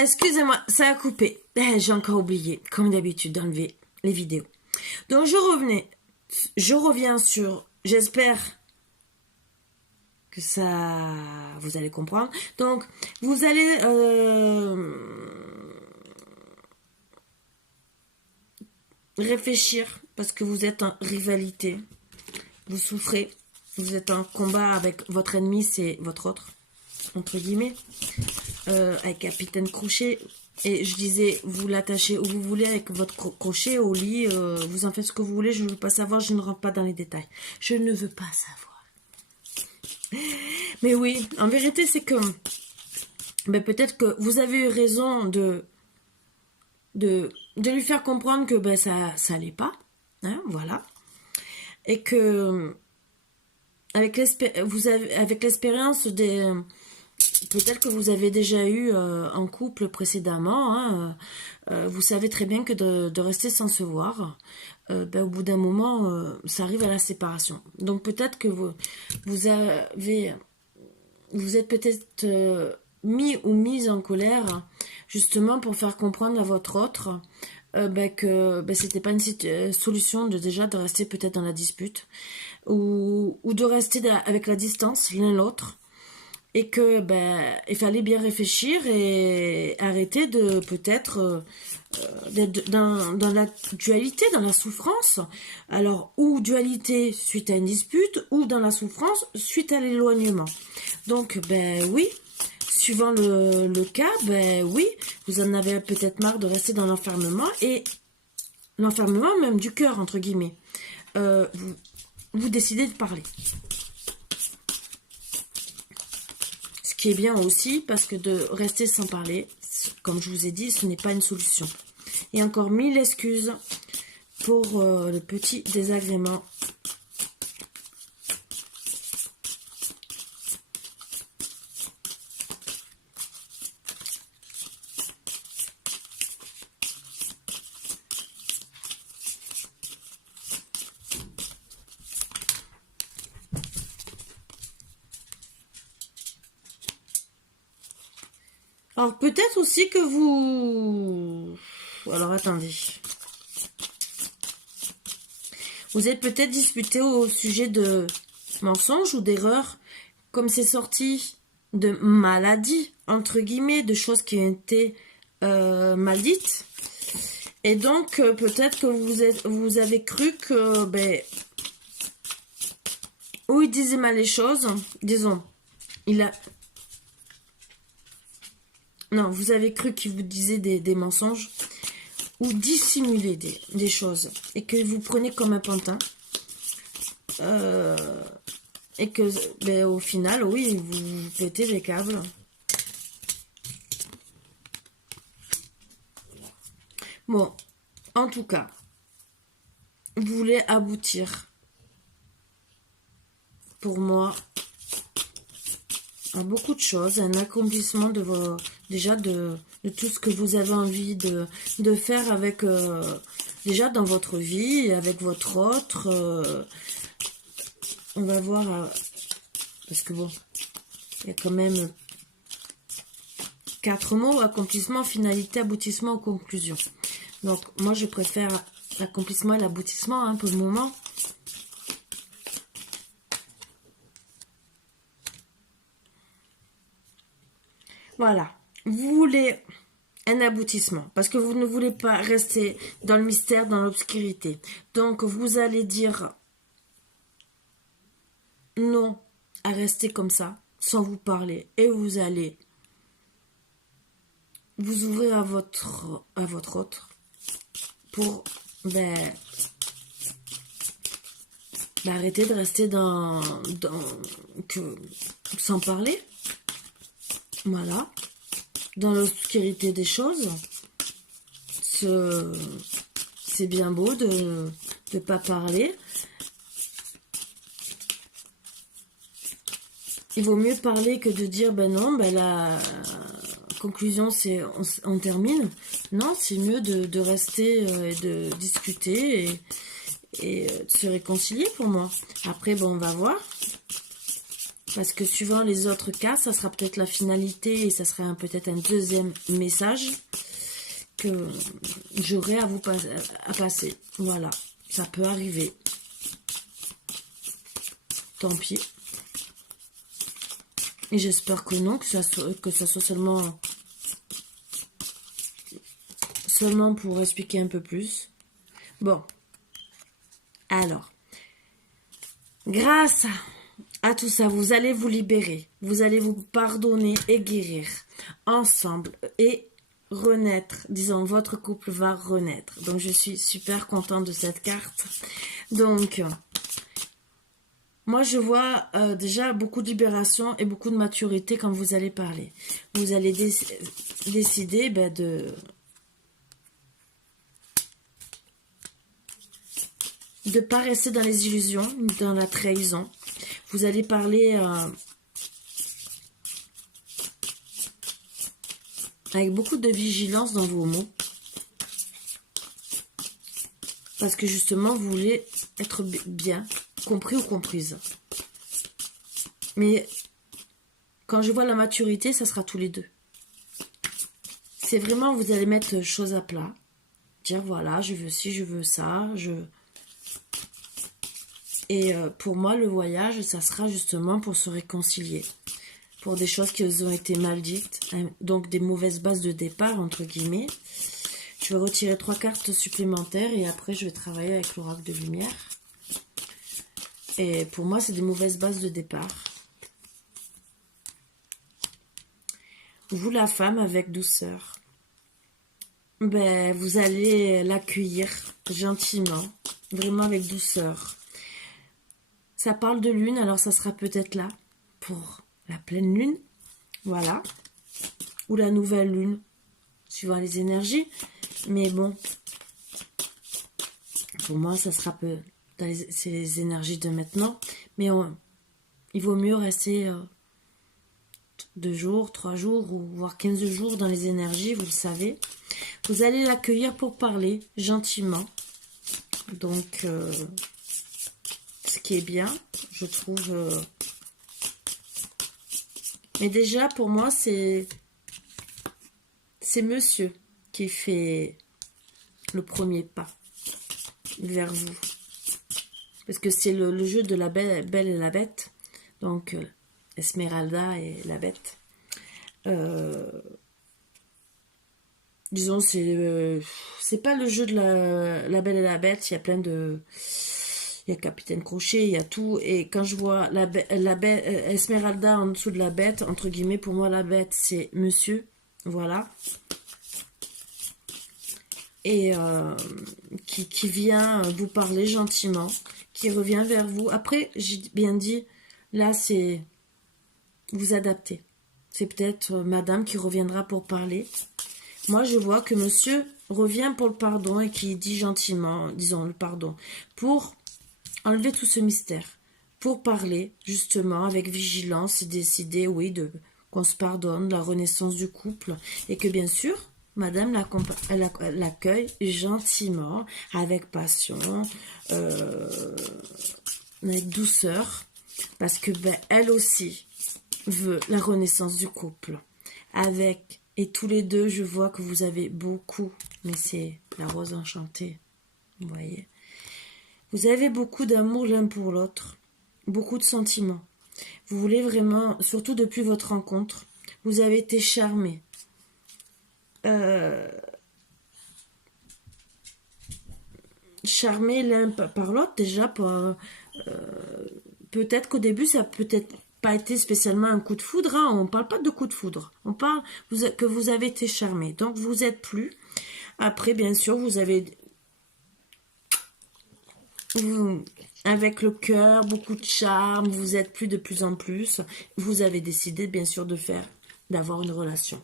Excusez-moi, ça a coupé. J'ai encore oublié, comme d'habitude, d'enlever les vidéos. Donc je reviens sur, j'espère que ça, vous allez comprendre. Donc, vous allez réfléchir, parce que vous êtes en rivalité, vous souffrez, vous êtes en combat avec votre ennemi, c'est votre autre, entre guillemets, avec Capitaine Crochet. Et je disais, vous l'attachez où vous voulez avec votre crochet au lit, vous en faites ce que vous voulez, je ne veux pas savoir, je ne rentre pas dans les détails. Je ne veux pas savoir. Mais oui, en vérité, c'est que ben, peut-être que vous avez eu raison de lui faire comprendre que ben, ça allait pas, hein, voilà. Et que avec l'expérience des... Peut-être que vous avez déjà eu un couple précédemment, hein, vous savez très bien que de rester sans se voir, ben, au bout d'un moment, ça arrive à la séparation. Donc peut-être que vous êtes peut-être mis ou mise en colère, justement pour faire comprendre à votre autre ben, que ben, c'était pas une solution déjà de rester peut-être dans la dispute, ou de rester avec la distance l'un l'autre. Et que ben il fallait bien réfléchir et arrêter de peut-être d'être dans la dualité, dans la souffrance. Alors, ou dualité suite à une dispute, ou dans la souffrance suite à l'éloignement. Donc, ben oui, suivant le cas, ben oui, vous en avez peut-être marre de rester dans l'enfermement, et l'enfermement même du cœur, entre guillemets. Vous décidez de parler. Qui est bien aussi, parce que de rester sans parler, comme je vous ai dit, ce n'est pas une solution. Et encore 1000 excuses pour le petit désagrément. Alors peut-être aussi que vous... Alors attendez. Vous êtes peut-être disputé au sujet de mensonges ou d'erreurs, comme c'est sorti de maladies, entre guillemets, de choses qui ont été mal dites. Et donc peut-être que vous avez cru que... Ben, où il disait mal les choses, disons, il a... Non, vous avez cru qu'il vous disait des mensonges ou dissimuler des choses et que vous prenez comme un pantin. Et que, ben, au final, oui, vous pétez les câbles. Bon, en tout cas, vous voulez aboutir. Pour moi, à beaucoup de choses, un accomplissement de vos... Déjà de tout ce que vous avez envie de faire avec... déjà dans votre vie, avec votre autre... on va voir... parce que bon, il y a quand même 4 mots: accomplissement, finalité, aboutissement ou conclusion. Donc, moi, je préfère l'accomplissement et l'aboutissement, hein, pour le moment. Voilà. Vous voulez un aboutissement, parce que vous ne voulez pas rester dans le mystère, dans l'obscurité. Donc, vous allez dire non à rester comme ça, sans vous parler. Et vous allez vous ouvrir à votre autre pour arrêter de rester sans parler. Voilà. Dans l'obscurité des choses. C'est bien beau de ne pas parler. Il vaut mieux parler que de dire ben non, ben la conclusion c'est on termine. Non, c'est mieux de rester et de discuter et de se réconcilier pour moi. Après, bon, on va voir. Parce que suivant les autres cas, ça sera peut-être la finalité et ça sera peut-être un deuxième message que j'aurai à passer. Voilà, ça peut arriver. Tant pis. Et j'espère que non, que ça soit seulement pour expliquer un peu plus. Bon. Alors, grâce à tout ça, vous allez vous libérer. Vous allez vous pardonner et guérir ensemble et renaître. Disons, votre couple va renaître. Donc, je suis super contente de cette carte. Donc, moi, je vois déjà beaucoup de libération et beaucoup de maturité quand vous allez parler. Vous allez décider de ne pas rester dans les illusions, dans la trahison. Vous allez parler avec beaucoup de vigilance dans vos mots. Parce que justement, vous voulez être bien compris ou comprise. Mais quand je vois la maturité, ça sera tous les deux. C'est vraiment, vous allez mettre choses à plat. Dire voilà, je veux ci, je veux ça, Et pour moi, le voyage, ça sera justement pour se réconcilier. Pour des choses qui ont été mal dites. Donc des mauvaises bases de départ, entre guillemets. Je vais retirer 3 cartes supplémentaires et après, je vais travailler avec l'oracle de lumière. Et pour moi, c'est des mauvaises bases de départ. Vous, la femme, avec douceur. Vous allez l'accueillir gentiment. Vraiment avec douceur. Ça parle de lune, alors ça sera peut-être là pour la pleine lune, voilà, ou la nouvelle lune, suivant les énergies. Mais bon, pour moi, ça sera c'est les énergies de maintenant. Mais il vaut mieux rester 2 jours, 3 jours, ou voire 15 jours dans les énergies, vous le savez. Vous allez l'accueillir pour parler gentiment. Donc... ce qui est bien, je trouve. Mais déjà, pour moi, c'est monsieur qui fait le premier pas vers vous. Parce que c'est le jeu de la belle et la bête. Donc, Esmeralda et la bête. Disons, c'est pas le jeu de la belle et la bête. Il y a plein de... Il y a Capitaine Crochet, il y a tout. Et quand je vois la bête, Esmeralda en dessous de la bête, entre guillemets, pour moi, la bête, c'est monsieur. Voilà. Et qui vient vous parler gentiment, qui revient vers vous. Après, j'ai bien dit, là, c'est vous adapter. C'est peut-être madame qui reviendra pour parler. Moi, je vois que monsieur revient pour le pardon et qui dit gentiment, disons le pardon, pour enlever tout ce mystère, pour parler justement avec vigilance et décider, oui, qu'on se pardonne, la renaissance du couple, et que bien sûr, madame l'accueille gentiment, avec passion, avec douceur, parce que elle aussi veut la renaissance du couple, et tous les deux, je vois que vous avez beaucoup, mais c'est la rose enchantée, vous voyez. Vous avez beaucoup d'amour l'un pour l'autre, beaucoup de sentiments. Vous voulez vraiment, surtout depuis votre rencontre, vous avez été charmés. Charmés l'un par l'autre, déjà, peut-être qu'au début, ça n'a peut-être pas été spécialement un coup de foudre. Hein. On ne parle pas de coup de foudre. On parle que vous avez été charmés. Donc, vous êtes plus. Après, bien sûr, vous avez... avec le cœur, beaucoup de charme, vous êtes plus de plus en plus. Vous avez décidé, bien sûr, d'avoir une relation.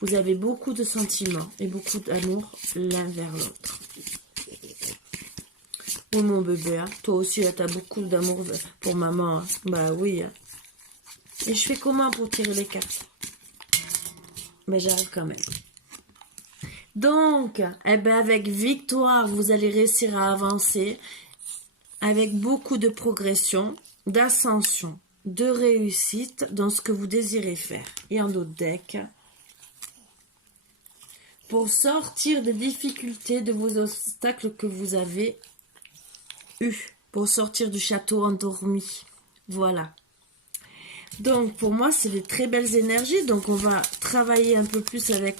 Vous avez beaucoup de sentiments et beaucoup d'amour l'un vers l'autre. Oui, mon bébé, hein. Toi aussi, tu as beaucoup d'amour pour maman. Hein. Bah oui. Hein. Et je fais comment pour tirer les cartes? Mais j'arrive quand même. Donc, avec victoire, vous allez réussir à avancer avec beaucoup de progression, d'ascension. de réussite dans ce que vous désirez faire. Et un autre deck pour sortir des difficultés, de vos obstacles que vous avez eus, pour sortir du château endormi. Voilà. Donc, pour moi, c'est des très belles énergies. Donc, on va travailler un peu plus avec